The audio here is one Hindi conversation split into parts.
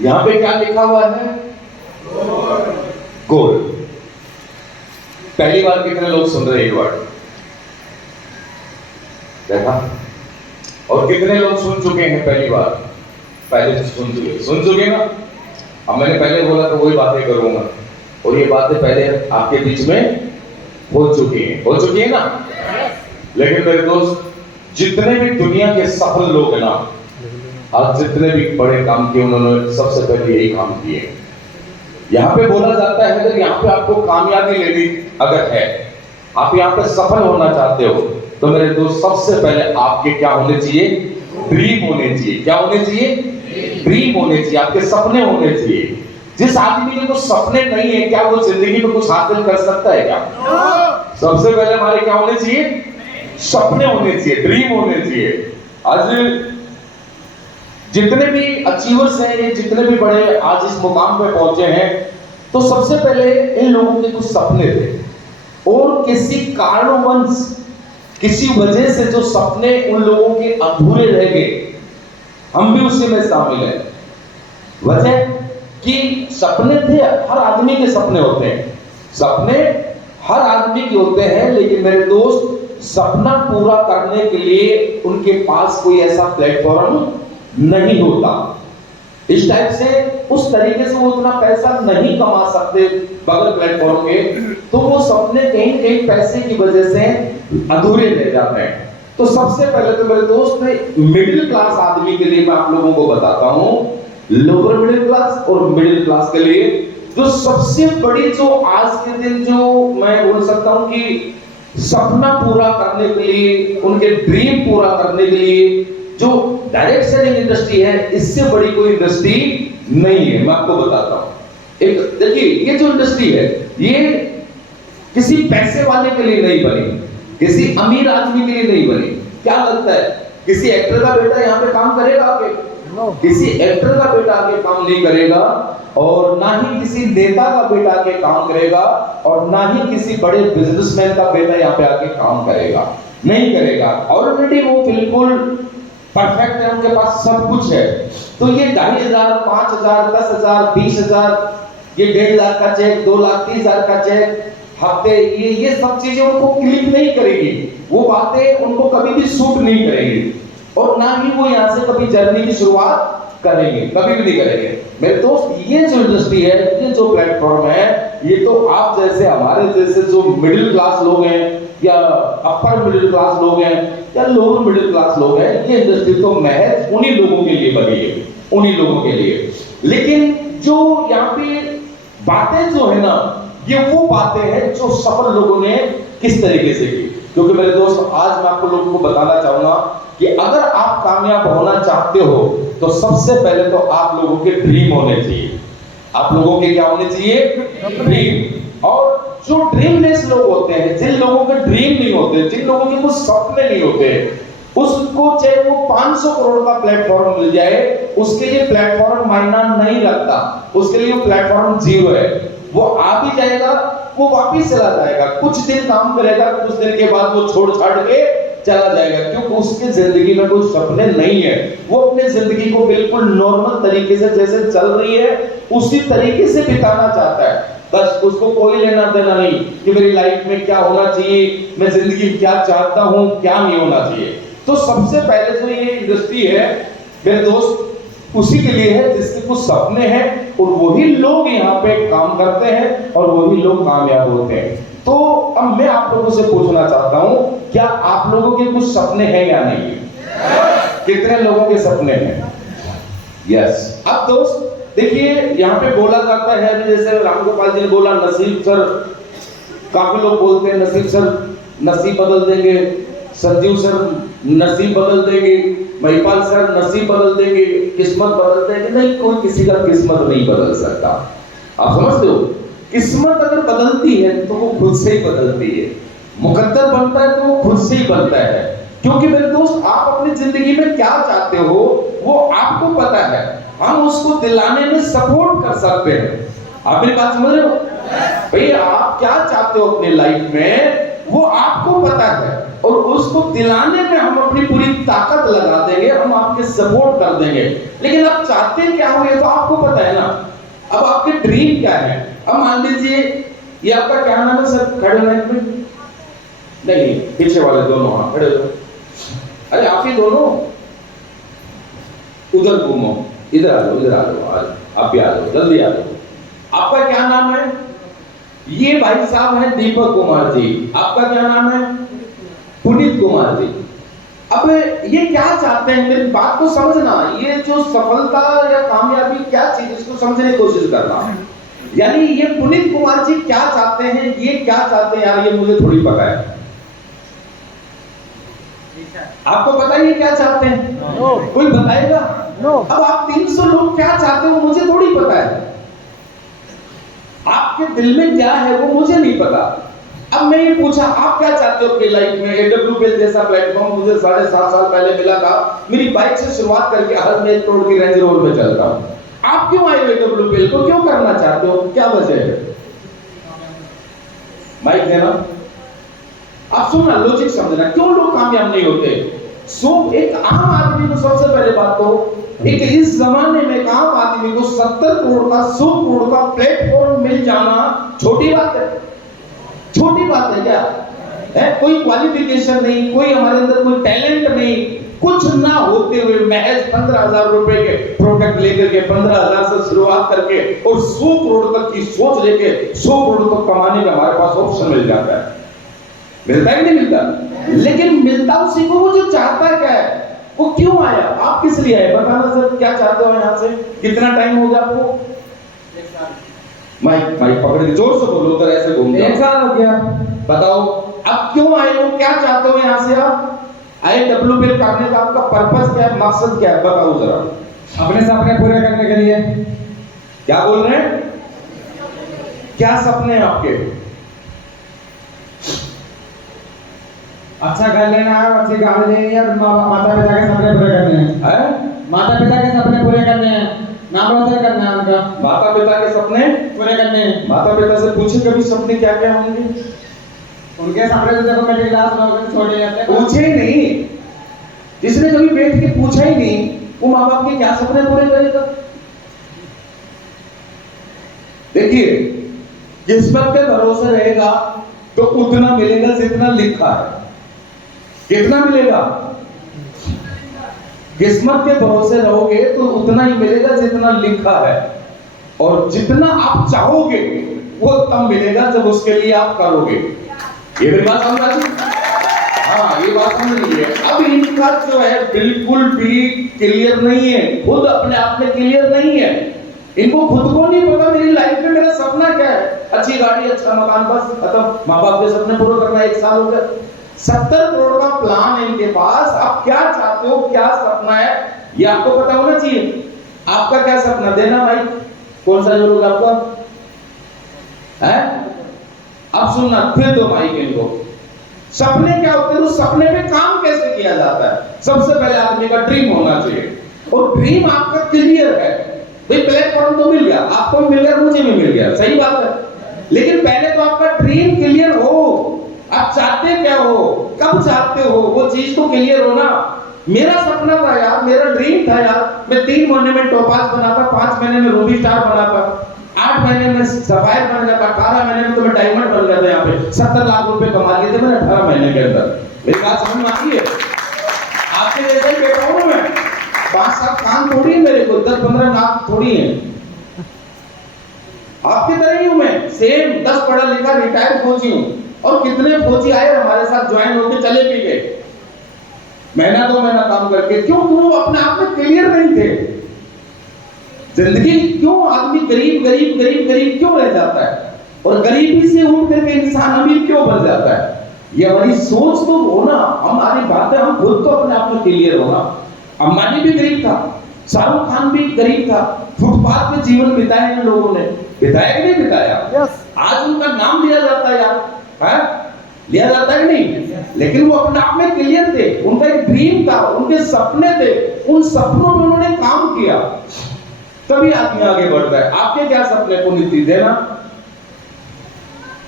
यहां पे क्या लिखा हुआ है? गोल। पहली बार कितने लोग सुन रहे हैं ये वर्ड? देखा? और कितने लोग सुन चुके हैं पहली बार? पहले सुन चुके ना? अब मैंने पहले बोला तो वही बातें करूंगा, और ये बातें पहले आपके बीच में हो चुकी है ना? लेकिन मेरे दोस्त, जितने भी दुनिया के सफल लोग हैं ना, आज जितने भी बड़े काम किए उन्होंने सबसे पहले यही काम किए। यहाँ पे बोला जाता है अगर यहाँ पे आपको कामयाबी लेनी अगर है, आप यहाँ पे सफल होना चाहते हो, तो मेरे दोस्त सबसे पहले आपके क्या होने चाहिए? ड्रीम होने चाहिए। क्या होने चाहिए? ड्रीम होने चाहिए, आपके सपने होने चाहिए। जिस आदमी के कुछ सपने नहीं है, क्या वो जिंदगी में कुछ हासिल कर सकता है क्या? सबसे पहले हमारे क्या होने चाहिए? सपने होने चाहिए, ड्रीम होने चाहिए। आज जितने भी अचीवर्स हैं, ये जितने भी बड़े आज इस मुकाम पे पहुंचे हैं, तो सबसे पहले इन लोगों के कुछ सपने थे, और किसी कारणवश, किसी वजह से जो सपने उन लोगों के अधूरे रह गए, हम भी उसी में शामिल हैं। वजह कि सपने थे, हर आदमी के सपने होते हैं, सपने हर आदमी के होते हैं, लेकिन मेरे दोस्त सपना पूरा करने के लिए उनके पास कोई ऐसा प्लेटफॉर्म नहीं होता। इस टाइप से, उस तरीके से वो उतना पैसा नहीं कमा सकते बगैर प्लेटफॉर्म के, तो वो सपने कहीं कहीं पैसे की वजह से अधूरे रह जाते हैं। तो सबसे पहले तो मेरे दोस्त, मिडिल क्लास आदमी के लिए मैं आप लोगों को बताता हूं, लोअर मिडिल क्लास और मिडिल क्लास के लिए जो सबसे बड़ी, जो आज के दिन जो मैं बोल सकता हूं कि सपना पूरा करने के लिए, उनके ड्रीम पूरा करने के लिए जो डायरेक्ट सेलिंग इंडस्ट्री है, इससे बड़ी कोई इंडस्ट्री नहीं है। मैं आपको बताता हूं। एक देखिए, ये जो इंडस्ट्री है, ये किसी पैसे वाले के लिए नहीं बनी, किसी अमीर आदमी के लिए नहीं बनी। क्या लगता है किसी एक्टर का बेटा यहाँ पे काम करेगा आके? किसी एक्टर का बेटा आके काम नहीं करेगा, और ना ही किसी नेता का बेटा आके काम करेगा, और ना ही किसी बड़े बिजनेसमैन का बेटा यहाँ पे आके काम करेगा, नहीं करेगा। ऑलरेडी वो बिल्कुल परफेक्ट है, उनके पास सब कुछ है। तो ये 2,500, 5,000, 10,000, 20,000, ये 1.5 लाख का चेक, 2 लाख 30,000 का चेक हफ्ते, ये सब चीजें उनको क्लिक नहीं करेगी, वो बातें उनको कभी भी सूट नहीं करेगी, और ना ही वो यहाँ से कभी जर्नी की शुरुआत करेंगे, कभी भी नहीं करेंगे। मेरे दोस्त, ये जो इंडस्ट्री है, ये जो प्लेटफॉर्म है, ये तो आप जैसे, हमारे जैसे जो मिडिल क्लास लोग हैं, या अपर मिडिल क्लास लोग हैं, या लोअर मिडिल क्लास लोग हैं, ये इंडस्ट्री तो महज उन्हीं लोगों के लिए बनी है, उन्हीं लोगों के लिए। लेकिन जो यहाँ पे बातें जो है ना, ये वो बातें हैं जो सफल लोगों ने किस तरीके से की। क्योंकि मेरे दोस्त, आज मैं आपको लोगों को बताना चाहूंगा कि अगर आप कामयाब होना चाहते हो, तो सबसे पहले तो आप लोगों के ड्रीम होने चाहिए। आप लोगों के क्या होने चाहिए? ड्रीम। और जो ड्रीमलेस लोग होते हैं, जिन लोगों के ड्रीम नहीं होते, जिन लोगों के कुछ सपने नहीं होते, उसको चाहे वो 500 करोड़ का प्लेटफॉर्म मिल जाए, उसके लिए प्लेटफॉर्म मायना नहीं रखता, उसके लिए वो प्लेटफॉर्म जीरो है। वो आ भी जाएगा, वो वापिस चला जाएगा, कुछ दिन काम करेगा, कुछ दिन के बाद वो छोड़ छाड़ के चला जाएगा, क्योंकि उसकी जिंदगी में कोई सपने नहीं है। वो अपने जिंदगी को बिल्कुल नॉर्मल तरीके से, जैसे चल रही है उसी तरीके से बिताना चाहता है। बस उसको कोई लेना देना नहीं कि मेरी लाइफ में क्या होना चाहिए, मैं जिंदगी क्या चाहता हूं, क्या नहीं होना चाहिए। तो सबसे पहले जो ये इंडस्ट्री है मेरे दोस्त, उसी के लिए है जिसके कुछ सपने हैं, और वही लोग यहाँ पे काम करते हैं, और वही लोग कामयाब होते हैं। तो अब मैं आप लोगों से पूछना चाहता हूं, क्या आप लोगों के कुछ सपने हैं या नहीं? कितने लोगों के सपने हैं? यस। अब दोस्त देखिए, यहाँ पे बोला जाता है, जैसे रामगोपाल जी ने बोला, नसीब सर, काफी लोग बोलते हैं नसीब सर नसीब बदल देंगे, संजीव सर नसीब बदल देंगे, महिपाल सर नसीब बदल देंगे, किस्मत बदल देंगे। नहीं, कोई किसी का किस्मत नहीं बदल सकता। आप समझते हो? किस्मत अगर बदलती है तो वो खुद से ही बदलती है, मुकद्दर बनता है तो वो खुद से ही बनता है। क्योंकि मेरे दोस्त, आप अपनी जिंदगी में क्या चाहते हो वो आपको पता है, हम उसको दिलाने में सपोर्ट कर सकते हैं। आप मेरी बात समझ रहे हो भाई? आप क्या चाहते हो अपनी लाइफ में वो आपको पता है, और उसको दिलाने में हम अपनी पूरी ताकत लगा देंगे, हम आपके सपोर्ट कर देंगे। लेकिन आप चाहते क्या हो ये तो आपको पता है ना। अब आपके ड्रीम क्या है? अब मान लीजिए ये आपका क्या नाम है सर? खड़े होने में नहीं, पीछे वाले दोनों, हाँ खड़े हो। अरे आप ही दोनों उधर घूमो, इधर आ जाओ, इधर आ जाओ, आप भी आ जाओ, जल्दी आ जाओ। आपका क्या नाम है? ये भाई साहब हैं दीपक कुमार जी। आपका क्या नाम है? पुनीत कुमार जी। अब ये क्या चाहते हैं, मेरी बात को समझना। ये जो सफलता या कामयाबी क्या चीज, इसको समझने की कोशिश करना। यानी ये पुनीत कुमार जी क्या चाहते हैं, ये क्या चाहते हैं यार, ये मुझे थोड़ी पता है। आपको पता है ये क्या चाहते हैं? कोई बताएगा? अब आप 300 लोग क्या चाहते हो मुझे थोड़ी पता है। आपके दिल में क्या है वो मुझे नहीं पता। अब मैं ये पूछा आप क्या चाहते हो अपनी लाइफ में? AWPL जैसा प्लेटफॉर्म मुझे 7.5 साल पहले मिला था। मेरी बाइक से शुरुआत करके आज मैं 1 करोड़ की रेंज रोवर में चलता हूं। आप क्यों आए हो AWPL को? क्यों करना चाहते हो? क्या वजह है? माइक देना। आप सुनना, लॉजिक समझना, क्यों लोग कामयाब नहीं होते। एक आम आदमी को सबसे पहले बात तो एक इस जमाने में एक आम आदमी को 70 करोड़ का 100 करोड़ का प्लेटफॉर्म मिल जाना छोटी बात है? छोटी बात है क्या है? कोई क्वालिफिकेशन नहीं, कोई हमारे अंदर कोई टैलेंट नहीं, कुछ ना होते हुए महज 15,000 रुपए के प्रोडक्ट लेकर के 15,000 से शुरुआत करके और 100 करोड़ तक की सोच लेके 100 करोड़ तक कमाने का हमारे पास ऑप्शन मिल जाता है। मिलता है कि नहीं मिलता? लेकिन मिलता उसी को वो जो चाहता क्या है, वो क्यों आया, आप किस लिए आए, बताना सर। क्या चाहते हो यहाँ से? कितना टाइम हो गया आपको? माइक पकड़ के जोर से बोलो, उधर ऐसे घूम। 1 साल हो गया। बताओ अब क्यों आए हो, क्या चाहते हो यहाँ से? आप AWPL करने का आपका पर्पस क्या है, मकसद क्या है, बताओ जरा। अपने सपने पूरे करने के लिए। क्या बोल रहे हैं? क्या सपने हैं आपके? अच्छा घर लेना है, अच्छी गाड़ी लेनी है, माता पिता के सपने पूरे करने हैं। माता पिता के सपने पूरे करने हैं, नाम रोशन करना है उनका। माता पिता के सपने पूरे करने हैं। माता पिता से पूछे कभी सपने क्या क्या होंगे? उनके सपने तो देखो मिडिल क्लास लोग छोटे जाते हैं। पूछे ही नहीं, जिसने कभी बैठ के पूछा ही नहीं वो माँ बाप के क्या सपने पूरे करेगा? देखिए किस्मत पे भरोसा रहेगा तो उतना मिलेगा जितना लिखा है। कितना मिलेगा? किस्मत के भरोसे रहोगे तो उतना ही मिलेगा जितना लिखा है, और जितना आप चाहोगे वो तब मिलेगा जब उसके लिए आप करोगे। ये मेरी बात समझ आती? हाँ ये बात समझ लीजिए। अब इनका जो है बिल्कुल भी क्लियर नहीं है, खुद अपने आप में क्लियर नहीं है। इनको खुद को नहीं पता मेरी लाइफ में मेरा सपना क्या है। अच्छी गाड़ी, अच्छा मकान, बस खत्म। माँ बाप के सपने पूरे करना। 1 साल हो गया, 70 करोड़ का प्लान है इनके पास। आप क्या चाहते हो, क्या सपना है, ये आपको पता होना चाहिए। आपका क्या सपना? देना भाई, कौन सा जरूर आपका है? अब सुनना, फिर दो माइक इनको। सपने क्या होते हैं, उस सपने पे काम कैसे किया जाता है? सबसे पहले आदमी का ड्रीम होना चाहिए, और ड्रीम आपका क्लियर है। भाई प्लेटफॉर्म तो मिल गया, आपको भी मिल गया, मुझे भी मिल गया, सही बात है। लेकिन पहले तो आपका ड्रीम क्लियर हो। आप चाहते क्या हो, कब चाहते हो, वो चीज तो क्लियर हो ना। मेरा सपना था यार, मेरा ड्रीम था यार, मैं 3 महीने में टोपाज बनाता, 5 महीने में रूबी स्टार बनाता, 8 महीने में सफायर बन जाता, 18 महीने में तो मैं डायमंड बन गया था। यहाँ पे 70 लाख रुपए कमा लिए थे मैंने 18 महीने के अंदर। मेरी बात समझ में आती है? आपके जैसे ही बैठा हूं मैं, 5-7 काम थोड़ी है मेरे को, 10-15 लाख थोड़ी है। आपकी तरह ही हूं मैं, सेम 10 पढ़ा लिखा रिटायर्ड फौजी हूं। और कितने फौजी आए हमारे साथ ज्वाइन होकर चले भी गए, महीना 2 महीना काम करके। क्यों? वो अपने आप में क्लियर नहीं थे। जिंदगी क्यों आदमी गरीब गरीब गरीब गरीब क्यों रह जाता है, और गरीबी से उठ करके इंसान अमीर क्यों बन जाता है? ये हमारी सोच तो हो ना, हमारी बातें, हम खुद तो अपने आप में क्लियर हो ना। अंबानी भी गरीब था, शाहरुख खान भी गरीब था, फुटपाथ पे जीवन बिताया इन लोगों ने, बिताया कि नहीं बिताया? आज उनका नाम लिया जाता है यार, है लिया जाता है नहीं? लेकिन वो अपने आप में क्लियर थे, उनका एक ड्रीम था, उनके सपने थे, उन सपनों में उन्होंने काम किया, तभी आदमी आगे बढ़ता है। आपके क्या सपने को नीति देना?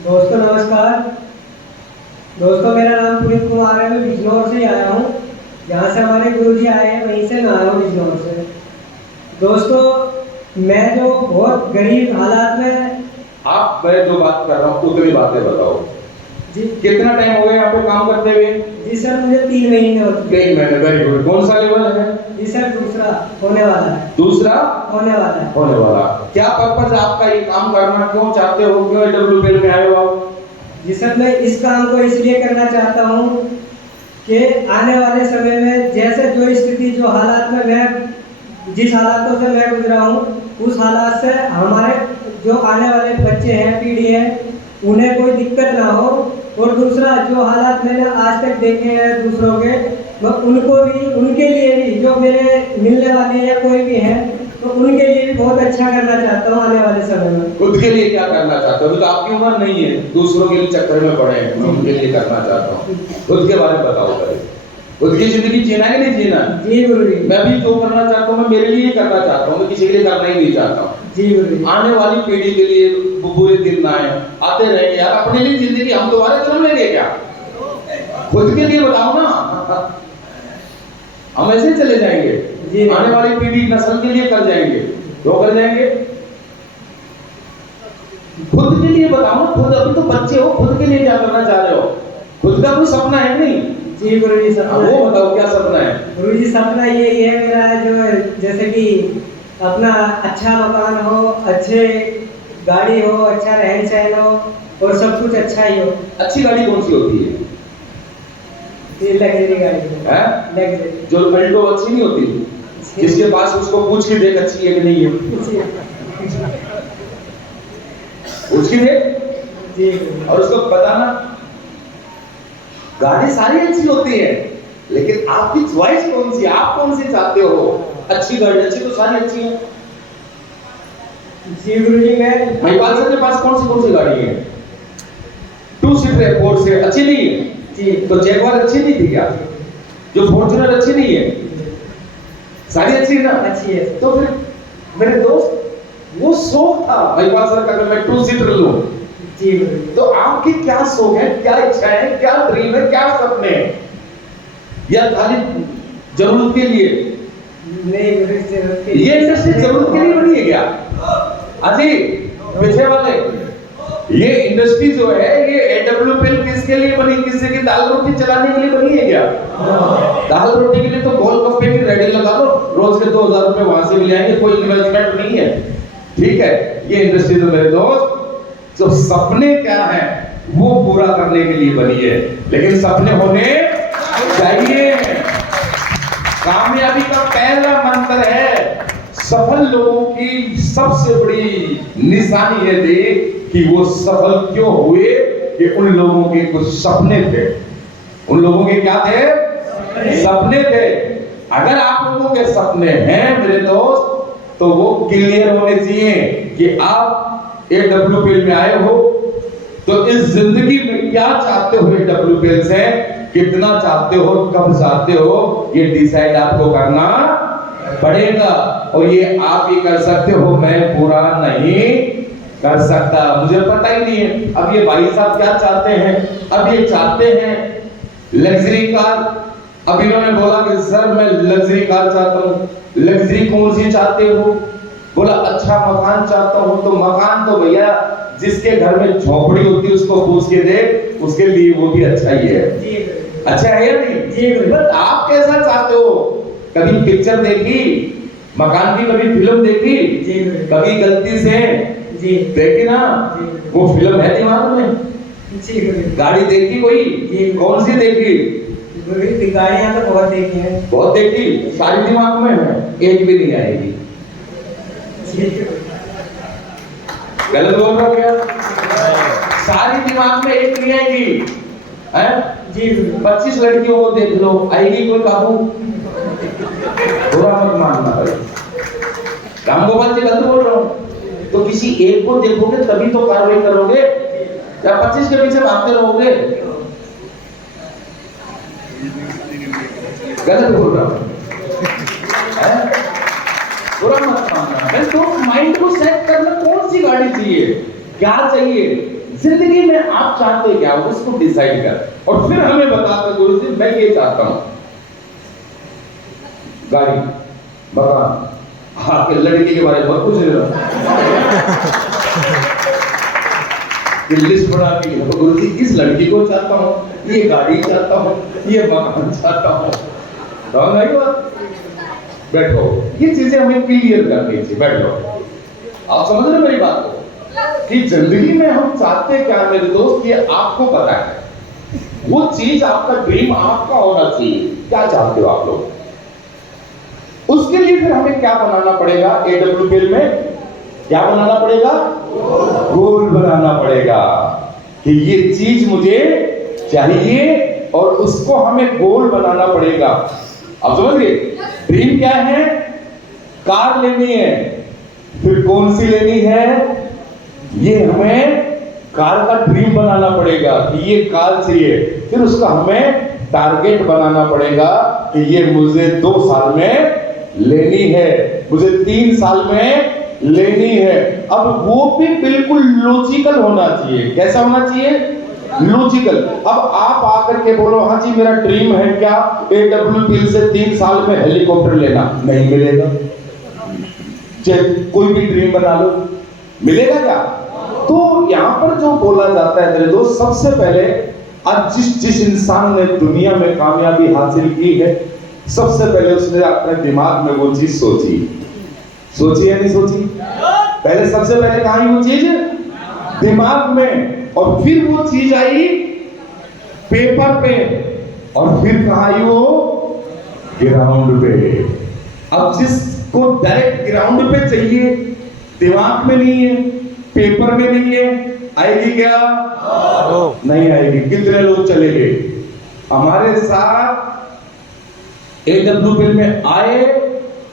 दोस्तों नमस्कार। दोस्तों मेरा नाम पुनीत कुमार है, मैं बिजनौर से आया हूँ। यहाँ से हमारे गुरुजी आए हैं, वहीं से मैं आया हूँ। की ओर से। दोस्तों, मैं जो बहुत गरीब हालात में, आप मैं जो बात कर रहा हूँ उतनी बातें बताओ। जी कितना टाइम हो गया यहाँ पे काम करते हुए? जी सर, मुझे 3 महीने हो चुके 3 महीने, वेरी गुड। कौन सा लेवल है? हैं। जी सर, दूसरा होने वाला है। दूसरा होने वाला है। होने वाला। क्या पर्पज आपका ये काम करना, क्यों चाहते हो, क्यों AWPL में आए हो आप? जी सर, मैं इस काम को इसलिए करना चाहता हूँ कि आने वाले समय में जैसे जो स्थिति, जो हालात में मैं, जिस हालातों से मैं गुजरा हूँ, उस हालात से हमारे जो आने वाले बच्चे हैं, पीढ़ी है, उन्हें कोई दिक्कत ना हो। और दूसरा, जो हालात मैंने आज तक देखे हैं दूसरों के, मैं उनको भी, उनके लिए भी, जो मेरे मिलने वाले या कोई भी हैं, तो उनके लिए भी बहुत अच्छा करना चाहता हूँ आने वाले समय में। खुद के लिए क्या करना चाहते हो? अभी तो आपकी उम्र नहीं है, दूसरों के लिए चक्कर में पड़े हैं, मैं उनके लिए करना चाहता हूँ। खुद के बारे में बताओ पहले। खुद की जिंदगी जीना है कि नहीं जीना? जी गुरुजी। मैं भी जो करना चाहता हूँ, मैं मेरे लिए ही करना चाहता हूँ, मैं किसी के लिए करना ही नहीं चाहता हूँ। जी गुरुजी। आने वाली पीढ़ी के लिए वो बुरे दिन ना आए, आते रहेंगे यार। अपने लिए जिंदगी हम दोबारा जन्म लेंगे क्या? खुद के लिए बताओ ना। हम ऐसे चले जाएंगे, जी। आने वाली पीढ़ी नस्ल के लिए कर जाएंगे, क्यों कर जाएंगे? खुद के लिए बताओ ना। खुद अभी तो बच्चे हो, खुद के लिए क्या करना चाह रहे हो? खुद का कोई सपना है नहीं? जी गुरुजी, अब सपना वो बताओ क्या सपना है? गुरुजी, सपना यही है मेरा, जो जैसे कि अपना अच्छा मकान हो, अच्छे गाड़ी हो, अच्छा रहन सहन हो, और सब कुछ अच्छा ही हो। अच्छी गाड़ी कौन सी होती है? ये लग्जरी गाड़ी हो। हैं? लग्जरी। जो अल्टो अच्छी नहीं होती, जिसके पास उसको पूछ के देख अच्छी है कि नहीं है, पूछ के देख जी और उसको बताना। गाड़ी सारी अच्छी होती है, लेकिन आपकी चॉइस कौन सी, आप कौन सी चाहते हो? अच्छी गाड़ी, अच्छी तो सारी अच्छी है। जी गुरुजी, मैं महिपाल सर के पास कौन सी गाड़ी है? 2 सीटर है, 4 सीटर अच्छी नहीं है। जी तो जैगवार अच्छी नहीं थी क्या? जो फॉर्च्यूनर अच्छी नहीं है, सारी अच्छी है ना? अच्छी है। तो फिर मेरे दोस्त, वो शौक था महिपाल सर का कि मैं 2 सीटर लूं। जी गुरुजी। तो आपकी क्या शौक है, क्या इच्छा है, क्या ड्रीम है, क्या सपने हैं? या खाली जरूरत के लिए? नहीं गुरुजी, जरूरत के ये इंडस्ट्री जरूरत के लिए बनी है क्या? अजी पीछे वाले, ये इंडस्ट्री जो है, ये AWPL किसके लिए बनी? किसी की दाल रोटी चलाने के लिए बनी है क्या? दाल रोटी के लिए तो गोलगप्पे की रेडी लगा दो, रोज के 2000 रुपए वहां से मिल जाएंगे, कोई इन्वेस्टमेंट नहीं है। ठीक है, ये इंडस्ट्री तो मेरे दोस्त, जो सपने क्या है वो पूरा करने के लिए बनी है, लेकिन सपने होने चाहिए। कामयाबी का पहला मंत्र है, सफल लोगों की सबसे बड़ी निशानी ये थी कि वो सफल क्यों हुए, कि उन लोगों के कुछ सपने थे। उन लोगों के क्या थे? सपने थे। अगर आप लोगों के सपने हैं मेरे दोस्त, तो वो क्लियर होने चाहिए कि आप AWPL में आए हो, तो इस जिंदगी में क्या चाहते हो, AWPL से कितना चाहते हो, कब चाहते हो, ये डिसाइड आपको करना पड़ेगा। और ये आप ही कर सकते हो, मैं पूरा नहीं कर सकता, मुझे पता ही नहीं है। अब ये भाई साहब क्या चाहते हैं? अब ये चाहते हैं लग्जरी कार। अब इन्होंने बोला कि सर मैं लग्जरी कार चाहता हूँ। लग्जरी कौन सी चाहते हो? बोला अच्छा मकान चाहता हूँ। तो मकान तो भैया जिसके घर में झोपड़ी होती है उसको पूछ के देख, उसके लिए वो भी अच्छा ही है। अच्छा है या नहीं? जी बट आप कैसा चाहते हो? कभी पिक्चर देखी, मकान की कभी फिल्म देखी, कभी गलती से जी देखी ना, वो फिल्म है दिमाग में? जी गाड़ी देखी कोई? कौन सी देखी? गाड़ियां तो बहुत देखी हैं। बहुत देखी, सारी दिमाग में है, एक भी नहीं आएगी। गलत बोल रहा हूं क्या? सारी दिमाग में एक नहीं आएगी। हैं? जी 25 लड़कियों को देख लो, आएगी कोई काबू? बुरा मत मानना भाई, राम गोपाल जी गलत बोल रहा हूं। तो किसी एक को देखोगे तभी तो कार्रवाई करोगे, या 25 के पीछे भागते रहोगे? गलत बोल रहा हूं, बुरा मत मानना। तो माइंड को सेट करना, कौन सी गाड़ी चाहिए, क्या चाहिए जिंदगी में, आप चाहते क्या, उसको डिसाइड कर और फिर हमें बता दो गुरु जी मैं ये चाहता हूं गाड़ी। मकान, आपके लड़की के बारे में बहुत कुछ नहीं रहा। ये लिस्ट बना दी है, गुरु जी इस लड़की को चाहता हूँ, ये गाड़ी चाहता हूँ, ये मकान चाहता हूँ। समझ आई बात? बैठो, ये चीजें हमें क्लियर करनी चाहिए। बैठो, आप समझ रहे हो मेरी बात को कि जिंदगी में हम चाहते क्या मेरे दोस्त, ये आपको पता है। वो चीज आपका ड्रीम आपका होना चाहिए। क्या चाहते हो आप लोग? उसके लिए फिर हमें क्या बनाना पड़ेगा? AWPL में क्या बनाना पड़ेगा? गोल बनाना पड़ेगा कि ये चीज मुझे चाहिए और उसको हमें गोल बनाना पड़ेगा। अब समझ गए? ड्रीम क्या है? कार लेनी है। फिर कौन सी लेनी है? ये हमें कार का ड्रीम बनाना पड़ेगा कि ये कार चाहिए। फिर उसका हमें टारगेट बनाना पड़ेगा कि ये मुझे 2 साल में लेनी है, मुझे 3 साल में लेनी है। अब वो भी बिल्कुल लॉजिकल होना चाहिए। कैसा होना चाहिए? लॉजिकल। अब आप आकर के बोलो हाँ जी मेरा ड्रीम है क्या AWPL से 3 साल में हेलीकॉप्टर लेना, नहीं मिलेगा। चाहे कोई भी ड्रीम बना लो, मिलेगा क्या? तो यहां पर जो बोला जाता है मेरे दोस्त, सबसे पहले आज जिस इंसान ने दुनिया में कामयाबी हासिल की है, सबसे पहले उसने अपने दिमाग में वो चीज सोची। सोची या नहीं सोची? पहले सबसे पहले कहाँ आई वो चीज? दिमाग में। और फिर वो चीज आई पेपर पे, और फिर कहाँ आई वो? ग्राउंड पे। अब जिसको डायरेक्ट ग्राउंड पे चाहिए, दिमाग में नहीं है, पेपर में नहीं है, आएगी क्या? नहीं आएगी। कितने लोग चले गए हमारे साथ AWPL में आए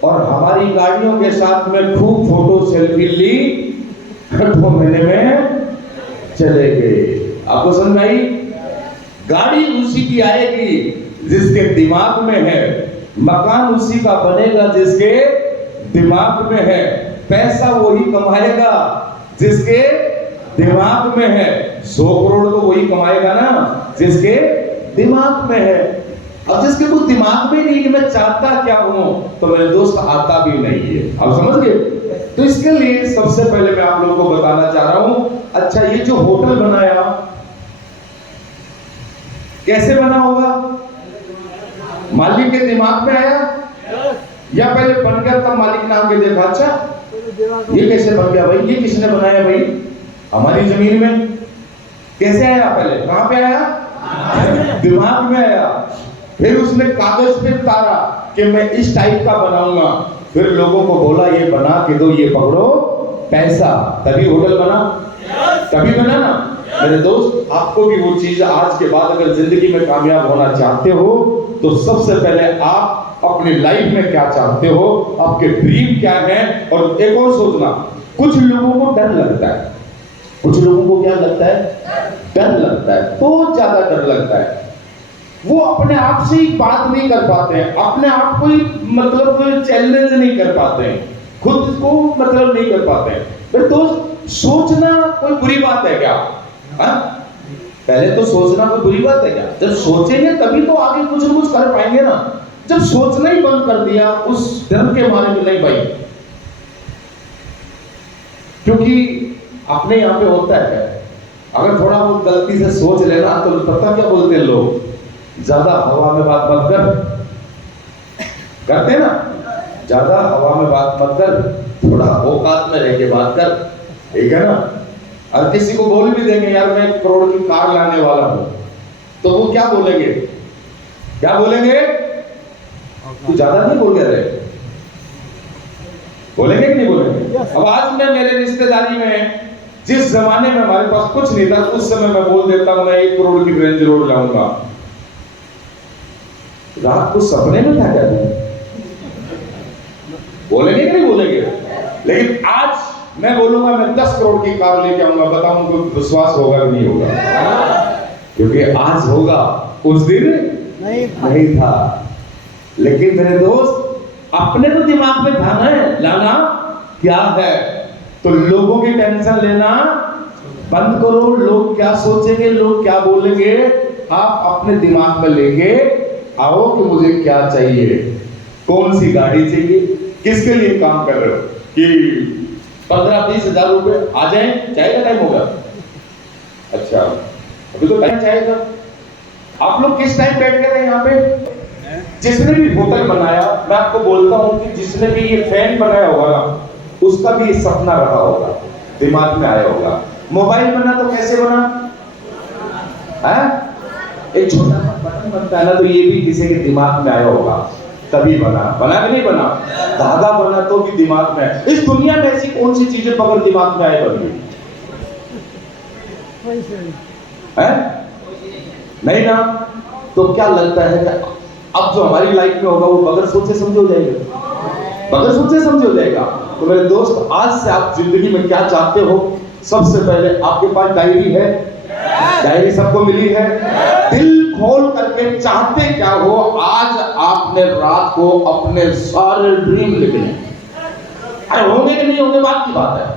और हमारी गाड़ियों के साथ में खूब फोटो सेल्फी ली, 2 महीने में चले गए। आपको समझ आई? गाड़ी उसी की आएगी जिसके दिमाग में है, मकान उसी का बनेगा जिसके दिमाग में है, पैसा वही कमाएगा जिसके दिमाग में है। 100 करोड़ तो वही कमाएगा ना जिसके दिमाग में है। अब जिसके कुछ दिमाग में नहीं कि मैं चाहता क्या हूं, तो मेरे दोस्त आता भी नहीं है। आप समझ गए? तो इसके लिए सबसे पहले मैं आप लोगों को बताना चाह रहा हूं, अच्छा ये जो होटल बनाया कैसे बना होगा? मालिक के दिमाग में आया या पहले बन गया तब मालिक ने आके देखा अच्छा ये कैसे बन गया भाई, ये किसने बनाया भाई? हमारी जमीन में। कैसे आया? पहले कहां पे आया? दिमाग में आया। फिर उसने कागज पे उतारा कि मैं इस टाइप का बनाऊंगा। फिर लोगों को बोला ये बना के दो, ये पकड़ो पैसा, तभी होटल बना। तभी बना ना मेरे दोस्त। आपको भी वो चीज आज के बाद अगर जिंदगी में कामयाब होना चाहते हो तो सबसे पहले आप अपनी लाइफ में क्या चाहते हो, आपके ड्रीम क्या है। और एक और सोचना, कुछ लोगों को डर लगता है। कुछ लोगों को क्या लगता है? डर लगता है, बहुत ज्यादा डर लगता है। वो अपने आप से ही बात नहीं कर पाते हैं, अपने आप को ही मतलब चैलेंज नहीं कर पाते हैं, खुद को मतलब नहीं कर पाते हैं। तो सोचना कोई बुरी बात है क्या? हा? पहले तो सोचना कोई बुरी बात है क्या? जब सोचेंगे तभी तो आगे कुछ न कुछ कर पाएंगे ना। जब सोचना ही बंद कर दिया उस डर के मारे में, नहीं भाई, क्योंकि अपने यहाँ पे होता है अगर थोड़ा बहुत गलती से सोच लेना तो पता क्या बोलते हैं लोग, ज्यादा हवा में बात मत कर। करते ना, ज्यादा हवा में बात मत कर, थोड़ा औकात में रह के बात कर, ठीक है ना। और किसी को बोल भी देंगे यार मैं 1 करोड़ की कार लाने वाला हूं, तो वो क्या बोलेंगे? क्या बोलेंगे? तू ज्यादा नहीं बोल रहे, बोलेंगे कि नहीं बोलेंगे? अब आज मैं मेरे रिश्तेदारी में, जिस जमाने में हमारे पास कुछ नहीं था, उस समय मैं बोल देता हूं मैं 1 करोड़ की रेंज रोड लाऊंगा। रात को सपने में था क्या? बोलेंगे कि नहीं बोलेंगे? लेकिन आज मैं बोलूंगा मैं 10 करोड़ की कार लेके आऊंगा, बताऊं उनको विश्वास होगा कि नहीं होगा? क्योंकि आज होगा, उस दिन नहीं था। लेकिन मेरे दोस्त अपने तो दिमाग में था ना लाना क्या है, तो लोगों की टेंशन लेना बंद करो। लोग क्या सोचेंगे, लोग क्या बोलेंगे, आप अपने दिमाग में लेके आओ कि मुझे क्या चाहिए, कौन सी गाड़ी चाहिए, किसके लिए काम कर रहे हो कि 15-20 हजार रुपए आ जाए? चाय का टाइम होगा? अच्छा, अभी तो टाइम चाय का। आप लोग किस टाइम बैठ गए थे यहाँ पे? जिसने भी होटल बनाया, मैं आपको बोलता हूं कि जिसने भी ये फैन बनाया होगा ना, उसका भी ये सपना रहा होगा, दिमाग में आया होगा। मोबाइल बना तो कैसे बना है? एक छोटा सा बटन बनता है ना, तो ये भी किसी के दिमाग में आया होगा, तभी बना। बना कि नहीं बना? धागा बना तो भी दिमाग में है। इस दुनिया में ऐसी कौन सी चीजें बगैर दिमाग में आए बनी है? नहीं ना? तो क्या लगता है कि अब जो हमारी लाइफ में होगा वो बगैर सोचे समझे हो जाएगा? बगैर सोचे समझे हो जाएगा। तो मेरे दोस्त, आज से आप जिंदगी में क्या चाहते हो? सबसे पहले आपके पास डायरी है? डायरी सबको मिली है? दिल खोल करके चाहते क्या हो? आज आपने रात को अपने सारे ड्रीम लिखने। अरे होंगे कि नहीं होंगे बात की बात है,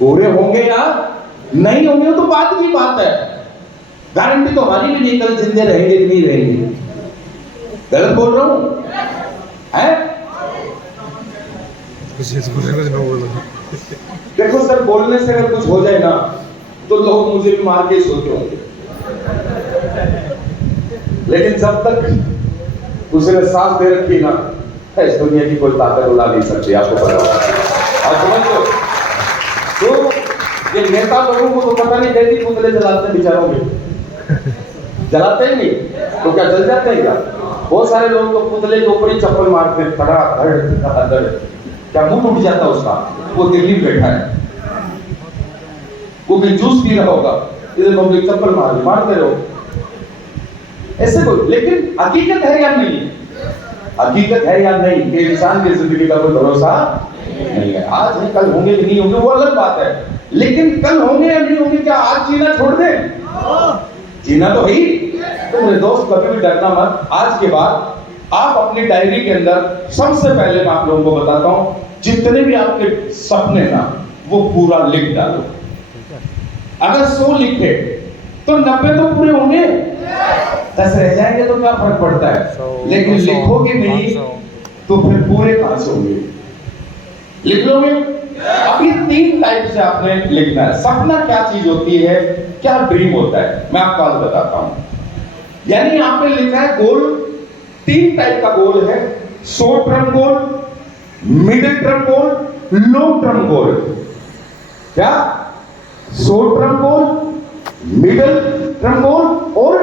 पूरे होंगे या नहीं होंगे तो बात की बात है। गारंटी तो हमारी भी नहीं कल जिंदे रहेंगे कि नहीं रहेंगे। गलत बोल रहा हूं है? देखो सर, बोलने से अगर कुछ हो जाए ना तो लोग मुझे भी मार के सोते होंगे, लेकिन जब तक उसने सांस दे रखी ना, इस दुनिया की कोई ताकत उड़ा नहीं सकती, आपको पता होगा। और समझो, तो ये नेता लोगों को तो पता नहीं कैसी पुतले जलाते हैं बेचारों के, जलाते ही नहीं तो क्या जल जाते हैं क्या? बहुत सारे लोग तो पुतले के ऊपर ही चप्पल मारते हैं, धड़, क्या मुंह टूट जाता है उसका। वो दिल्ली में बैठा है, वो भी जूस पी रहा होगा, इधर पब्लिक चप्पल मारते रहो ऐसे कोई। लेकिन हकीकत है या नहीं? हकीकत है या नहीं कि इंसान की जिंदगी का कोई भरोसा नहीं है। आज है, कल होंगे कि नहीं होंगे वो अलग बात है, लेकिन कल होंगे या नहीं होंगे, क्या आज जीना छोड़ दें? जीना तो है ही। तो मेरे दोस्त, कभी भी डरना मत। आज के बाद आप अपनी डायरी के अंदर सबसे पहले मैं आप लोगों को बताता हूं, जितने भी आपके सपने ना वो पूरा लिख डालो। अगर 100 लिखे तो 90 तो पूरे होंगे, 10 रह जाएंगे तो क्या फर्क पड़ता है। लेकिन लिखोगे नहीं तो फिर पूरे कहां से होंगे? लिख लोगे? अब ये 3 टाइप से आपने लिखना है। सपना क्या चीज होती है, क्या ड्रीम होता है, मैं आपको आज बताता हूं। यानी आपने लिखा है गोल, 3 टाइप का गोल है। Short term goal, middle term goal, long term goal. क्या? Short term goal, middle term goal और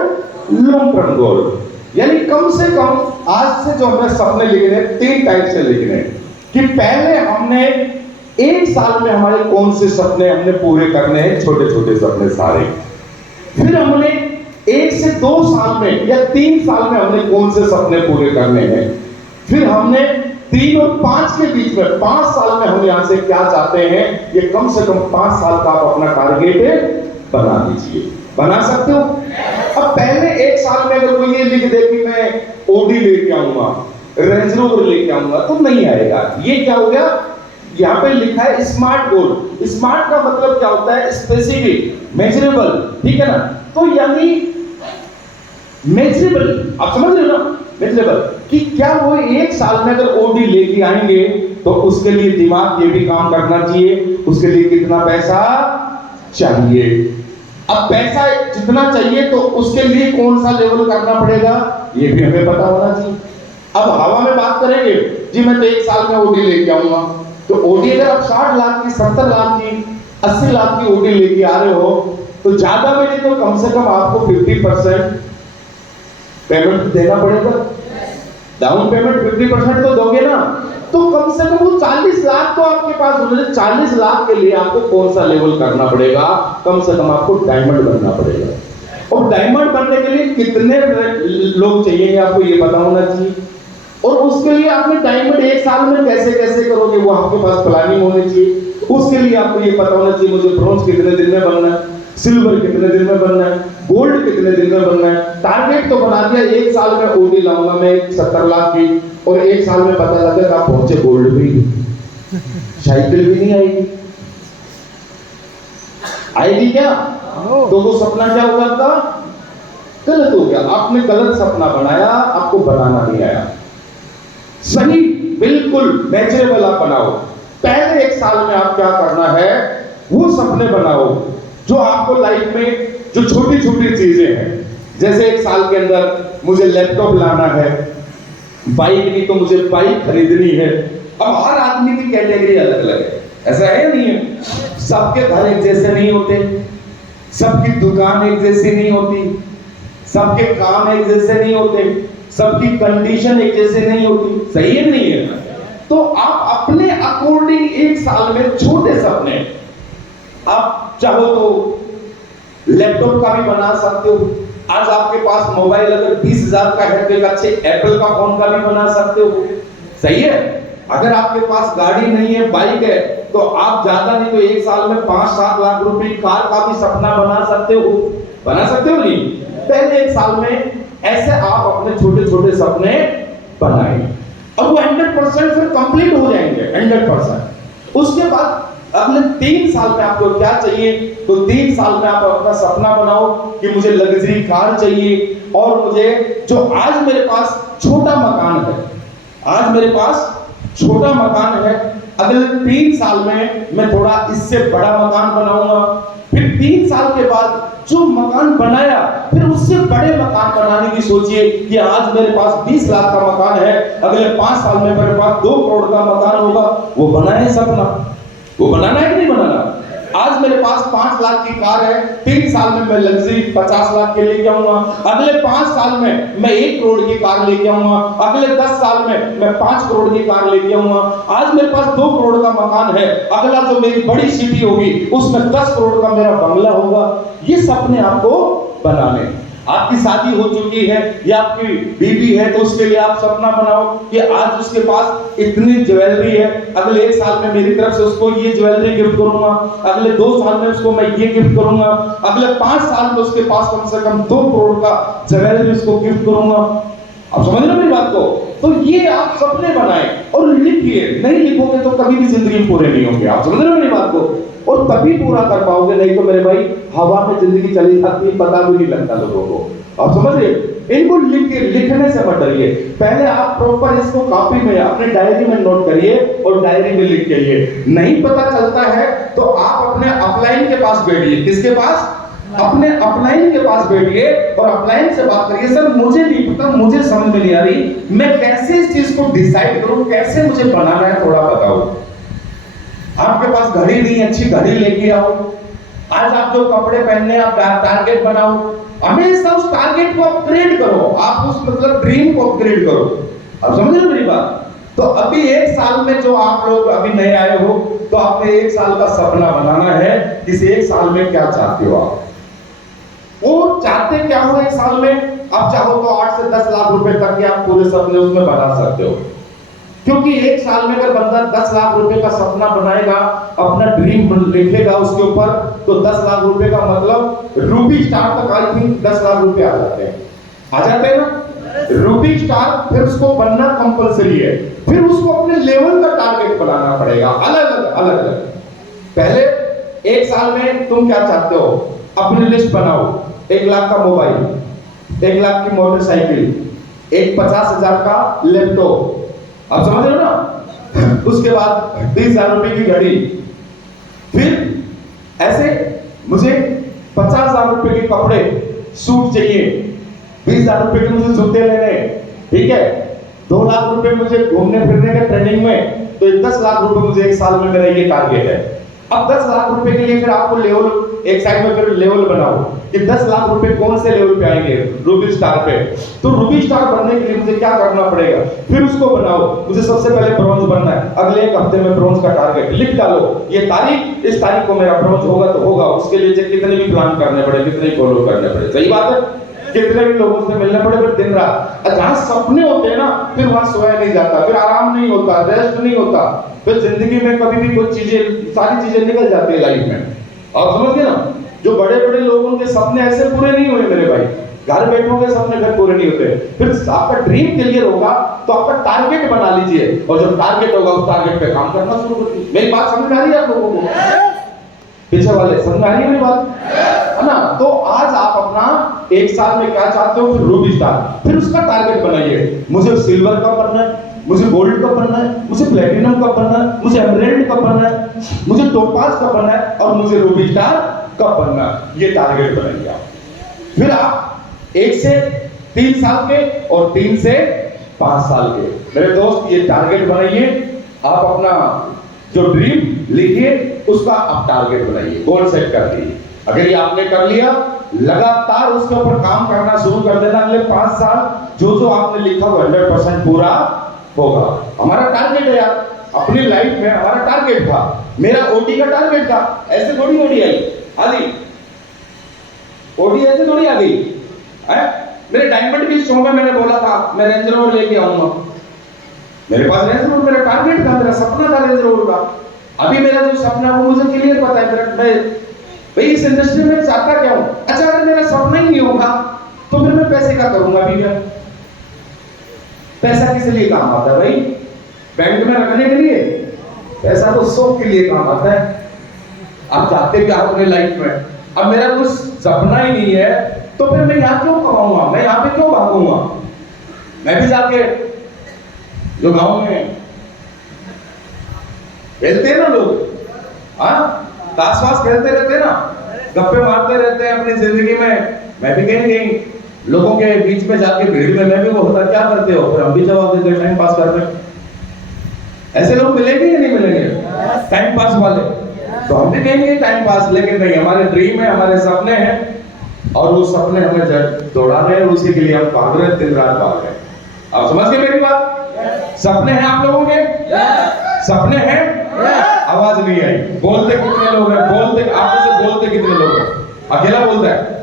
लॉन्ग टर्म गोल। यानी कम से कम आज से जो हमने सपने लिखने 3 टाइप से लिखने, कि पहले हमने 1 साल में हमारे कौन से सपने हमने पूरे करने हैं, छोटे छोटे सपने सारे। फिर हमने 1 से 2 साल में या 3 साल में हमने कौन से सपने पूरे करने हैं। फिर हमने 3 और 5 के बीच में 5 साल में हम यहां से क्या चाहते हैं, ये कम से कम 5 साल का आप अपना टारगेट बना दीजिए। बना सकते हो? अब पहले 1 साल में अगर कोई ये लिख दे कि मैं ओडी लेके आऊंगा, रेंज रोवर लेके आऊंगा, तो नहीं आएगा। ये क्या हो गया? यहाँ पे लिखा है स्मार्ट गोल। स्मार्ट का मतलब क्या होता है? स्पेसिफिक, मेजरेबल, ठीक है ना? तो यानी मेजरेबल, आप समझ रहे हो ना? मेजरेबल कि क्या वो 1 साल में अगर ओडी लेके आएंगे तो उसके लिए दिमाग ये भी काम करना चाहिए, उसके लिए कितना पैसा चाहिए। अब पैसा जितना चाहिए तो उसके लिए कौन सा लेवल करना पड़ेगा, ये भी हमें पता होना चाहिए। अब हवा में बात करेंगे जी, मैं तो 1 साल में ओडी लेके आऊंगा, तो ओडी अगर आप 60 लाख की, 70 लाख की, 80 लाख की ओडी लेके आ रहे हो, तो ज्यादा में नहीं तो कम से कम आपको 50% पेमेंट देना पड़ेगा। डाउन पेमेंट 50% तो दोगे ना, तो कम से कम वो 40 लाख तो आपके पास होने। 40 लाख के लिए आपको कौन सा लेवल करना पड़ेगा? कम से कम आपको डायमंड बनना पड़ेगा। और डायमंड बनने के लिए कितने लोग चाहिए आपको ये पता होना चाहिए। और उसके लिए आपने डायमंड 1 साल में कैसे कैसे करोगे वो आपके पास प्लानिंग होनी चाहिए। उसके लिए आपको ये पता होना चाहिए मुझे ब्रॉन्ज कितने दिन में बनना है, सिल्वर कितने दिन में बनना है, गोल्ड कितने दिन में बनना है। टारगेट तो बना दिया 1 साल में ओडी लाऊंगा मैं 70 लाख की, और 1 साल में पता लगेगा आप पहुंचे गोल्ड भी, साइकिल भी नहीं आएगी। आएगी क्या? तो वो सपना क्या होगा आपका? गलत हो गया। आपने गलत सपना बनाया, आपको बनाना नहीं आया। सही, बिल्कुल बिल्कुल मेजरेबल आप बनाओ। पहले एक साल में आप क्या करना है, वो सपने बनाओ जो आपको लाइफ में जो छोटी छोटी चीजें हैं। जैसे एक साल के अंदर मुझे लैपटॉप लाना है, बाइक नहीं तो मुझे बाइक खरीदनी है। अब हर आदमी की कैटेगरी अलग अलग है, ऐसा है या नहीं है? सबके घर एक जैसे नहीं होते, सबकी दुकान एक जैसी नहीं होती, सबके काम एक जैसे नहीं होते, सबकी कंडीशन एक जैसे नहीं होती। सही है नहीं है? तो आप अपने अकॉर्डिंग एक साल में छोटे सपने, आप चाहो तो लैपटॉप का भी बना सकते हो। आज आपके पास मोबाइल अगर 20,000 का है तो एक अच्छे एप्पल का फोन का भी बना सकते हो। सही है? अगर आपके पास गाड़ी नहीं है, बाइक है, तो आप ज्यादा नहीं तो एक साल में 5-7 लाख रुपए कार का भी सपना बना सकते हो। बना सकते हो नहीं? पहले एक साल में ऐसे आप अपने छोटे छोटे सपने बनाए और वो 100% फिर कंप्लीट हो जाएंगे 100%। उसके बाद अगले 3 साल में आपको क्या चाहिए, तो 3 साल में आप अपना सपना बनाओ कि मुझे लग्जरी कार चाहिए और मुझे जो आज मेरे पास छोटा मकान है, आज मेरे पास छोटा मकान है, अगले 3 साल में मैं थोड़ा इससे बड़ा मकान बनाऊंगा। फिर 3 साल के बाद जो मकान बनाया फिर उससे बड़े मकान बनाने की सोचिए कि आज मेरे पास 20 लाख का मकान है, अगले 5 साल में मेरे पास 2 करोड़ का मकान होगा। वो बनाए सपना, वो बनाना है कि नहीं बनाना? आज मेरे पास 5 लाख की कार है, 3 साल में मैं लग्जरी 50 लाख के लेके आऊंगा, अगले 5 साल में मैं 1 करोड़ की कार लेके आऊंगा, अगले 10 साल में मैं 5 करोड़ की कार लेके आऊंगा। आज मेरे पास 2 करोड़ का मकान है, अगला जो मेरी बड़ी सिटी होगी उसमें 10 करोड़ का मेरा बंगला होगा। ये सपने आपको बनाने। आपकी शादी हो चुकी है या आपकी बीवी है तो उसके लिए आप सपना बनाओ कि आज उसके पास इतनी ज्वेलरी है, अगले 1 साल में मेरी तरफ से उसको ये ज्वेलरी गिफ्ट करूंगा, अगले 2 साल में उसको मैं ये गिफ्ट करूंगा, अगले 5 साल में उसके पास कम से कम 2 करोड़ का ज्वेलरी उसको गिफ्ट करूंगा। आप समझ रहे हो मेरी बात को? तो ये आप सपने बनाए और लिखिए। नहीं लिखोगे तो कभी भी जिंदगी में पूरे नहीं होंगे। आप समझ रहे हो मेरी बात को? और तभी पूरा कर पाओगे, नहीं तो मेरे भाई हवा में जिंदगी चली जाती है, पता भी नहीं लगता लोगों को। आप समझ रहे? इनको लिखने से मत डरिए। पहले आप प्रॉपर इसको कॉपी में अपने डायरी में नोट करिए और डायरी में लिख करिए। नहीं पता चलता है तो आप अपने अपलाइन के पास बैठिए। किसके पास? अपने अपलाइन के पास बैठिए और अपलाइन से बात करिए, सर मुझे नहीं पता, मुझे समझ में नहीं आ रही, मैं कैसे इस चीज को डिसाइड करूं, कैसे मुझे बनाना है, थोड़ा बताओ। आपके पास घड़ी नहीं, अच्छी घड़ी लेके आओ। आज आप जो कपड़े पहनने आप टारगेट बनाओ, हमेशा उस टारगेट को अपग्रेड करो, आप उस मतलब ड्रीम को अपग्रेड करो। अब समझ रहे हो मेरी बात? तो अभी 1 साल में जो आप लोग अभी नए आए हो तो आपने 1 साल का सपना बनाना है। इस 1 साल में क्या चाहते हो आप, और चाहते क्या हो 1 साल में? आप चाहो तो 8 से 10 लाख रुपए तक के आप पूरे सपने उसमें बना सकते हो, क्योंकि 1 साल में अगर बंदा 10 लाख रुपए का सपना बनाएगा, अपना ड्रीम लिखेगा उसके ऊपर, तो 10 लाख रुपए का मतलब रूबी स्टार तक आई थिंक 10 लाख रुपए आ जाते हैं। आ जाते हैं ना रूबी स्टार? फिर उसको बनना कंपलसरी है, फिर उसको अपने लेवल का टारगेट बनाना पड़ेगा, अलग अलग। पहले 1 साल में तुम क्या चाहते हो, अपनी लिस्ट बनाओ। 1 लाख का मोबाइल, 1 लाख की मोटरसाइकिल, एक 50,000 का लैपटॉप, आप समझ रहे हो ना? उसके बाद 20,000 रुपए की घड़ी, फिर ऐसे मुझे 50,000 रुपए के कपड़े, सूट चाहिए, 20,000 रुपए के मुझे जूते लेने, ठीक है, 2 लाख रुपए मुझे घूमने फिरने के ट्रेनिंग में, तो 10 लाख रुपए मुझे 1 साल में मेरा ये टारगेट है। अब 10 लाख रुपए के लिए फिर आपको लेवल, एक साइड में फिर लेवल बनाओ कि 10 लाख रुपए कौन से लेवल पे आएंगे, रूबी स्टार पे। तो रूबी स्टार बनने के लिए मुझे क्या करना पड़ेगा, फिर उसको बनाओ। मुझे सबसे पहले ब्रॉन्ज बनना है, अगले 1 हफ्ते में ब्रॉन्ज का टारगेट लिख डालो, ये तारीख, इस तारीख को मेरा ब्रॉन्ज होगा तो होगा। उसके लिए कितने भी प्लान करने पड़े, कितने फॉलो करने पड़े, सही बात है, कितने भी लोगों से मिलने पड़े, फिर दिन रात। जहां सपने होते हैं ना, फिर वहां सोया नहीं जाता, फिर आराम नहीं होता, रेस्ट नहीं होता, फिर जिंदगी में कभी भी कुछ चीजें, सारी चीजें निकल जाती है लाइफ में। और समझ गए ना, जो बड़े बड़े लोगों के सपने ऐसे पूरे नहीं हुए मेरे भाई, घर बैठोगे सपने फिर पूरे नहीं होते। फिर आपका ड्रीम क्लियर होगा तो आपका टारगेट बना लीजिए, और जब टारगेट होगा उस टारगेट पे काम करना शुरू कर दीजिए। मेरी बात समझ में आ रही है आप लोगों को? पीछे वाले समझ में आ रही है मेरी बात, है ना? तो आज आप अपना 1 साल में क्या चाहते हो, फिर रूबी स्टार, फिर उसका टारगेट बनाइए। मुझे सिल्वर कप बनना है, मुझे गोल्ड कप बनना है, मुझे प्लेटिनम कप बनना है, मुझे एमरेल्ड कप बनना है, मुझे टोपाज कप बनना है और मुझे रूबी स्टार कप बनना है। ये टारगेट बनाइए आप। फिर आप 1 से 3 साल के और 3 से 5 साल के मेरे दोस्त ये टारगेट बनाइए। आप अपना जो ड्रीम लिखिए, उसका आप टारगेट बनाइए, गोल सेट कर दीजिए। अगर ये आपने कर लिया, लगातार उसके ऊपर काम करना शुरू कर देना। अगले 5 साल जो जो आपने लिखा वो 100% पूरा होगा। हमारा टारगेट है यार, अपनी लाइफ में हमारा टारगेट था। मेरा ओटी का टारगेट था। ऐसे थोड़ी ओटी आई, आदि ओटी ऐसे थोड़ी आ गई है। मेरे डायमंड के शो में मैंने बोला था मैं रेंज रोवर लेके आऊंगा। मेरे पास रेंज रोवर मेरा टारगेट था, मेरा सपना था रेंज रोवर का। अभी मेरा जो सपना वो मुझे क्लियर पता है। मैं भाई इस इंडस्ट्री में चाहता क्या हूं। अच्छा, अगर मेरा सपना ही नहीं होगा तो फिर मैं पैसे का करूंगा भी क्या? पैसा किस लिए काम आता है भाई? बैंक में रखने के लिए? पैसा तो शौक के लिए काम आता है। आप चाहते क्या अपने लाइफ में? अब मेरा कुछ सपना ही नहीं है तो फिर मैं यहाँ क्यों कमाऊंगा? मैं यहाँ पे क्यों भागूंगा? मैं भी जाके जो गांव में खेलते हैं ना लोग, ताश वाश खेलते रहते हैं ना, गप्पे मारते रहते हैं अपनी जिंदगी में। मैं भी कहीं लोगों के बीच में जाके भीड़ में मैं भी वो होता क्या करते हो, फिर हम भी जवाब देते हैं टाइम पास करते हैं। ऐसे लोग मिलेंगे या नहीं मिलेंगे टाइम पास वाले? तो हम भी कहेंगे टाइम पास, लेकिन नहीं, हमारे ड्रीम है, हमारे सपने हैं और वो सपने हमें दौड़ाने हैं। उसी के लिए हम भाग रहे हैं, दिन रात भाग रहे हैं। आप समझ गए मेरी बात? सपने हैं आप लोगों के? सपने हैं? आवाज नहीं आई। बोलते कितने लोग हैं? बोलते आप में से बोलते कितने लोग हैं? अकेला बोलता है?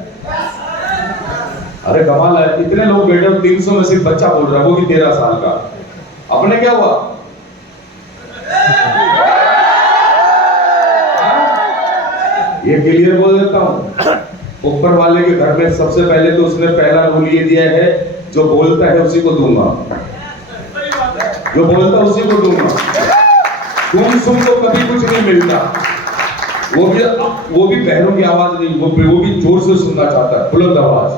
अरे कमाल है, इतने लोग बैठे हो, 300 में सिर्फ बच्चा बोल रहा है, वो भी 13 साल का। अपने क्या हुआ? ये क्लियर बोल देता हूं, ऊपर वाले के घर में सबसे पहले तो उसने पहला रूल ये दिया है, जो बोलता है उसी को दूंगा, जो बोलता है उसी को दूंगा। तुम को कभी कुछ नहीं मिलता। वो भी बहनों की आवाज नहीं, वो भी जोर से सुनना चाहता है, बुलंद आवाज,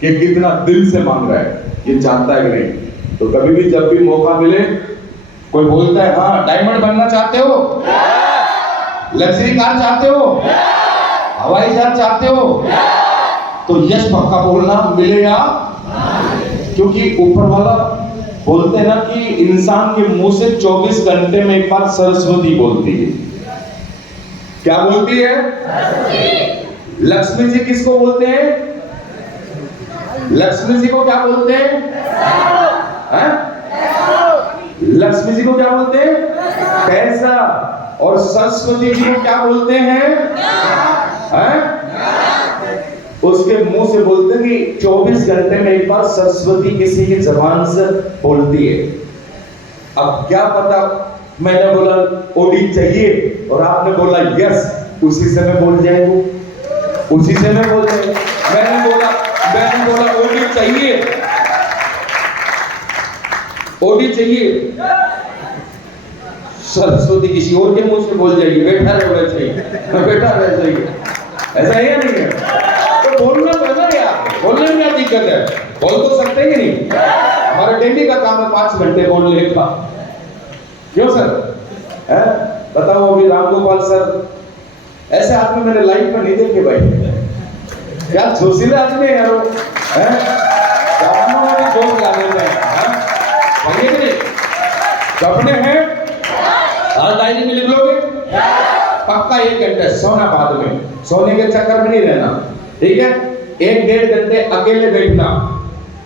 कि कितना दिल से मांग रहा है, ये जानता है कि नहीं। तो कभी भी जब भी मौका मिले, कोई बोलता है हाँ डायमंड बनना चाहते हो, लग्जरी कार चाहते हो, हवाई जहाज चाहते हो, तो यस पक्का बोलना, मिलेगा। क्योंकि ऊपर वाला बोलते हैं ना कि इंसान के मुंह से 24 घंटे में एक बार सरस्वती बोलती है। क्या बोलती है? लक्ष्मी जी किसको बोलते हैं? लक्ष्मी जी को क्या बोलते हैं? लक्ष्मी जी को क्या बोलते हैं? पैसा। और सरस्वती जी को क्या बोलते हैं? उसके मुंह से बोलते हैं कि 24 घंटे में एक बार सरस्वती किसी की जबान से बोलती है। अब क्या पता, मैंने बोला ओडी चाहिए और आपने बोला यस, उसी से मैं बोल जाएगा, उसी से मैं बोल जाएगा। मैंने बोला ओडी चाहिए, ओडी चाहिए, सरस्वती किसी और के मुंह से बोल जाएगी बेटा रहना चाहिए, बेटा रहना चाहिए। ऐसा है या नहीं है? तो बोलना पड़ता है यार, बोलने में क्या दिक्कत है? बोल तो सकते हैं नहीं। हमारा डेली का काम है 5 घंटे बोलने का। क्यों सर? है बताओ। अभी रामगोपाल सर, ऐसे आदमी मैंने लाइफ में नहीं देखे भाई। क्या जोशीले आदमी है यार वो, जोर लाने में सपने हैं। आज डायरी में लिख लोगे पक्का 1 घंटे सोना, बाद में सोने के चक्कर में नहीं रहना, ठीक है? 1-1.5 घंटे अकेले बैठना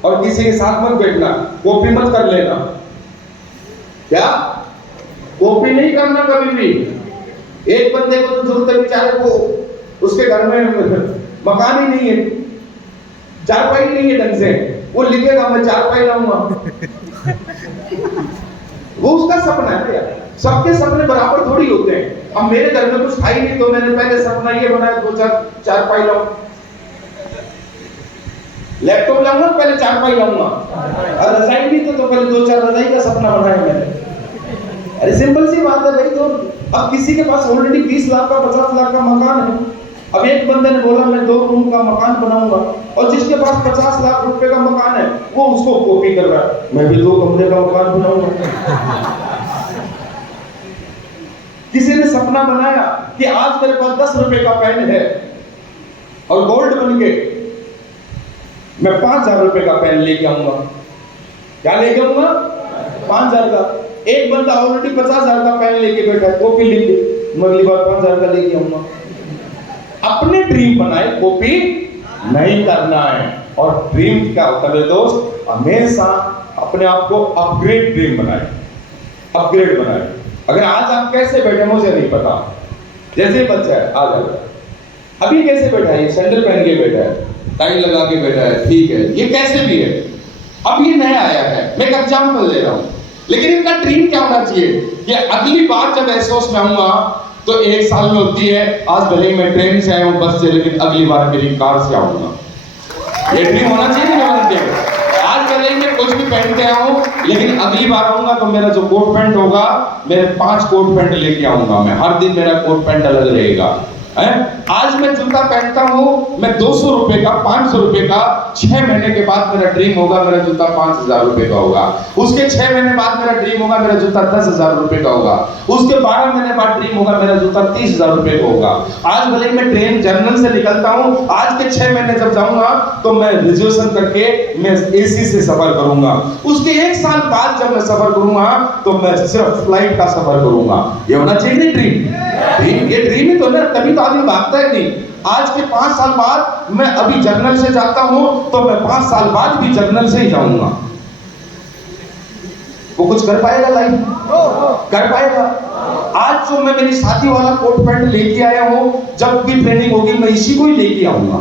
और किसी के साथ मत बैठना, कॉपी मत कर लेना। क्या कॉपी नहीं करना कभी भी। एक बंदे को तो जरूरत है बेचारे को, उसके घर में मकान ही नहीं है, चारपाई नहीं है ढंग से, वो लिखेगा मैं चारपाई लाऊंगा। वो उसका सपना है यार। सबके सपने बराबर थोड़ी होते हैं। अब मेरे घर में कुछ था ही नहीं तो मैंने पहले सपना ये बनाया 2-4 चारपाई लाऊं, लैपटॉप लाऊंगा पहले चारपाई लाऊंगा, और रजाई भी तो पहले 2-4 रजाई का सपना बनाया मैंने। अरे सिंपल सी बात है भाई। तो अब किसी के पास ऑलरेडी 20 लाख का 50 लाख का मकान है, अब एक बंदे ने बोला मैं 2 रूम का मकान बनाऊंगा, और जिसके पास 50 लाख रुपए का मकान है वो उसको कॉपी कर रहा है, मैं भी 2 कमरे का मकान बनाऊंगा। किसी ने सपना बनाया कि आज मेरे पास 10 रुपए का पेन है और गोल्ड बन के मैं 5000 रुपए का पेन लेके आऊंगा। क्या लेके आऊंगा? 5000 का। एक बंदा ऑलरेडी 50,000 का पेन लेके बैठा है, कॉपी लेके, मैं अगली बार 5000 का लेके आऊंगा। अपने ड्रीम बनाए, कॉपी नहीं करना है। और ड्रीम क्या होता है दोस्त? हमेशा अपने आप को अपग्रेड ड्रीम बनाए, अपग्रेड बनाए। अगर आज आप कैसे बैठे मुझे नहीं पता, जैसे ही बच्चा है आ जाएगा, अभी कैसे बैठा है, सैंडल पहन के बैठा है, टाई लगा के बैठा है, ठीक है, ये कैसे भी है, अब ये नया आया है, मैं एक एग्जाम्पल दे रहा हूं। लेकिन इनका ड्रीम क्या होना चाहिए कि अगली बार जब एसोस में आऊंगा तो 1 साल में होती है, आज भले ही मैं ट्रेन से आया हूं, बस से, लेकिन अगली बार मेरी कार से आऊंगा। ये ड्रीम होना चाहिए ना बंदे को। आज भले ही मैं कुछ भी पहन के आया हूं, लेकिन अगली बार आऊंगा तो मेरा जो कोट पैंट होगा, मेरे 5 कोट पैंट लेके आऊंगा मैं, हर दिन मेरा कोट पैंट अलग रहेगा। आज मैं जूता पहनता हूं, मैं 200 रुपए का, 500 रुपए का, 6 महीने के बाद मेरा ड्रीम होगा मेरा जूता 5000 रुपए का होगा। उसके 6 महीने बाद मेरा ड्रीम होगा मेरा जूता 10,000 रुपए का होगा। उसके 12 महीने बाद ड्रीम होगा मेरा जूता 30,000 रुपए का होगा। आज भले मैं ट्रेन जर्नल से निकलता हूं, आज के 6 महीने जब जाऊंगा तो मैं रिजर्वेशन करके मैं एसी से सफर करूंगा। उसके 1 साल बाद जब मैं सफर करूंगा तो मैं सिर्फ फ्लाइट का सफर करूंगा। ये होना चाहिए ड्रीम। ये ड्रीम ही तो ना, तभी तो आदमी भागता है। नहीं, आज के 5 साल बाद मैं अभी जर्नल से जाता हूं तो मैं 5 साल बाद भी जर्नल से ही जाऊंगा। वो कुछ कर पाएगा लाइफ? कर पाएगा? आज जो मैं मेरी शादी वाला कोट पैंट लेके आया हूं, जब भी ट्रेनिंग होगी मैं इसी को ही लेके आऊंगा।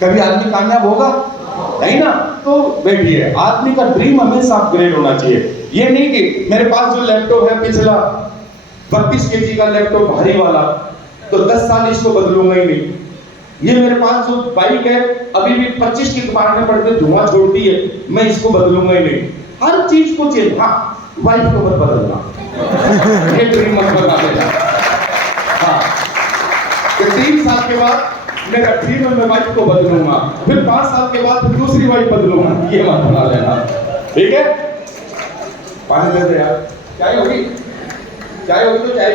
कभी आदमी कामयाब होगा? नहीं ना। तो बैठिए, आदमी का ड्रीम हमेशा अपग्रेड होना चाहिए। ये नहीं कि मेरे पास जो लैपटॉप है पिछला 32 केजी का लैपटॉप भारी वाला, तो 10 साल इसको बदलूंगा ही नहीं। ये मेरे पास जो बाइक है अभी भी 25 की मारने पड़ते धुआं छोड़ती है, मैं इसको बदलूंगा ही नहीं। हर चीज को चेंज, हाँ वाइफ को मत बदलना, ये ड्रीम मत बदला देना। हाँ, कि 3 साल के बाद मेरा ड्रीम है मैं वाइफ को बदलूंगा, फिर 5 साल के बाद फिर दूसरी वाइफ बदलूंगा, ये मत बना लेना। ठीक है? पानी दे दे यार। चाय होगी? चाय होगी तो चाय